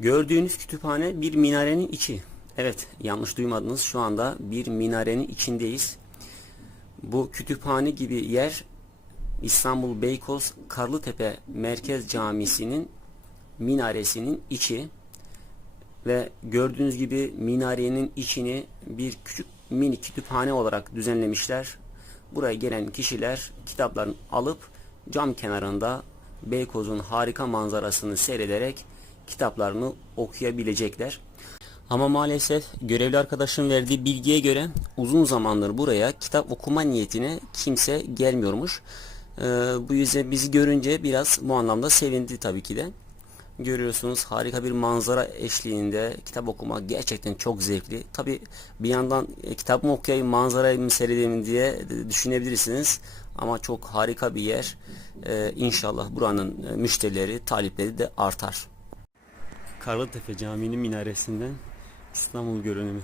Gördüğünüz kütüphane bir minarenin içi. Evet, yanlış duymadınız. Şu anda bir minarenin içindeyiz. Bu kütüphane gibi yer İstanbul Beykoz Karlıtepe Merkez Camisi'nin minaresinin içi ve gördüğünüz gibi minarenin içini bir küçük mini kütüphane olarak düzenlemişler. Buraya gelen kişiler kitaplarını alıp cam kenarında Beykoz'un harika manzarasını seyrederek kitaplarını okuyabilecekler. Ama maalesef görevli arkadaşın verdiği bilgiye göre uzun zamandır buraya kitap okuma niyetine kimse gelmiyormuş. Ee, bu yüzden bizi görünce biraz bu anlamda sevindi tabii ki de. Görüyorsunuz harika bir manzara eşliğinde kitap okumak gerçekten çok zevkli. Tabi bir yandan e, kitap mı okuyayım manzarayı mı seyredeyim diye düşünebilirsiniz. Ama çok harika bir yer. Ee, inşallah buranın e, müşterileri, talipleri de artar. Karlıtepe Camii'nin minaresinden İstanbul görünümü.